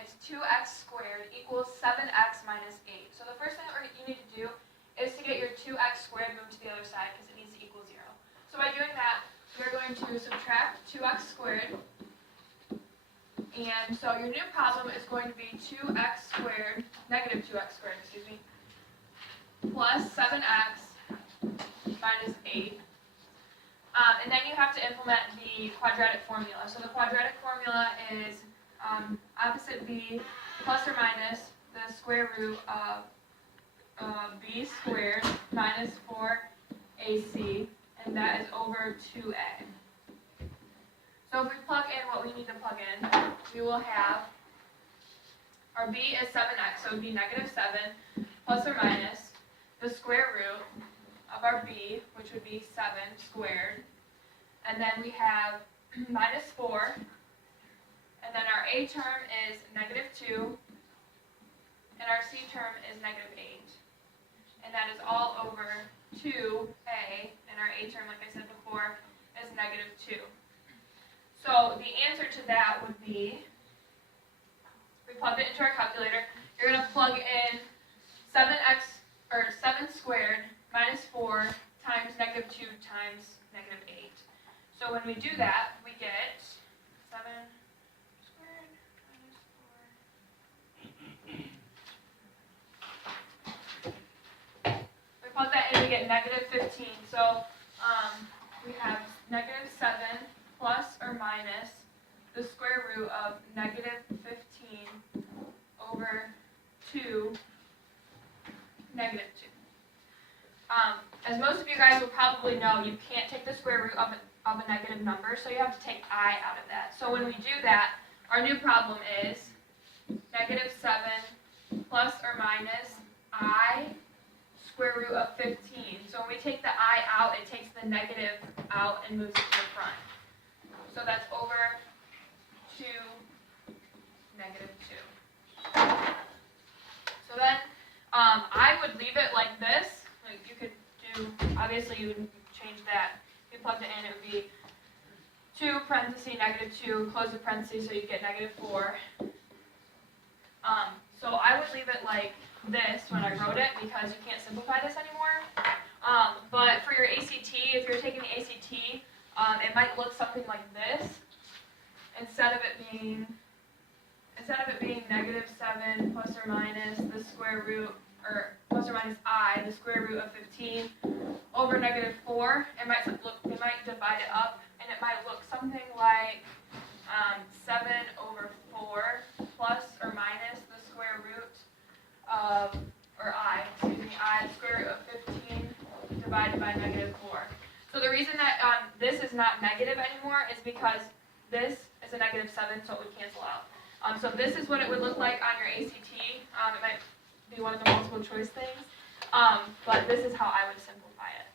it's 2x squared equals 7x minus 8. So the first thing that you need to do is to get your 2x squared moved to the other side because it needs to equal 0. So by doing that, we're going to subtract 2x squared. And so your new problem is going to be 2x squared, negative 2x squared, excuse me, plus 7x minus 8. And then you have to implement the quadratic formula. So the quadratic formula is opposite b plus or minus the square root of b squared minus 4ac, and that is over 2a. So if we plug in what we need to plug in, we will have our b is 7x, so it would be negative 7 plus or minus the square root of our b, which would be 7 squared. And then we have minus 4, and then our a term is negative 2, and our c term is negative 8. And that is all over 2a, and our a term, like I said before, is negative 2. So the answer to that would be, we plugged it into our calculator, you're going to plug in 7 squared minus 4 times negative 2 times negative 8. So when we do that, we get 7 squared minus 4. We plug that in, we get negative 15. So we have negative 7 plus or minus the square root of negative 15 over 2 negative 2. As most of you guys will probably know, you can't take the square root of a negative number, so you have to take I out of that. So when we do that, our new problem is negative 7 plus or minus I square root of 15. So when we take the I out, it takes the negative out and moves it to the front. So that's over 2 negative 2. So then I would leave it like this. Like you could do, obviously you would change that. If you plugged it in, it would be 2 parentheses negative 2, close the parentheses so you get negative 4. So I would leave it like this when I wrote it because you can't simplify this anymore. But for your ACT, if you're taking the ACT, it might look something like this. Instead of it being negative 7 plus or minus the square root, or plus or minus I, the square root of 15 over negative 4, it might divide it up, and it might look something like 7 over 4 plus or minus the square root of, I, the square root of 15 divided by negative 4. So the reason that this is not negative anymore is because this is a negative 7, so it would cancel out. So this is what it would look like on your ACT. It might be one of the multiple choice things, but this is how I would simplify it.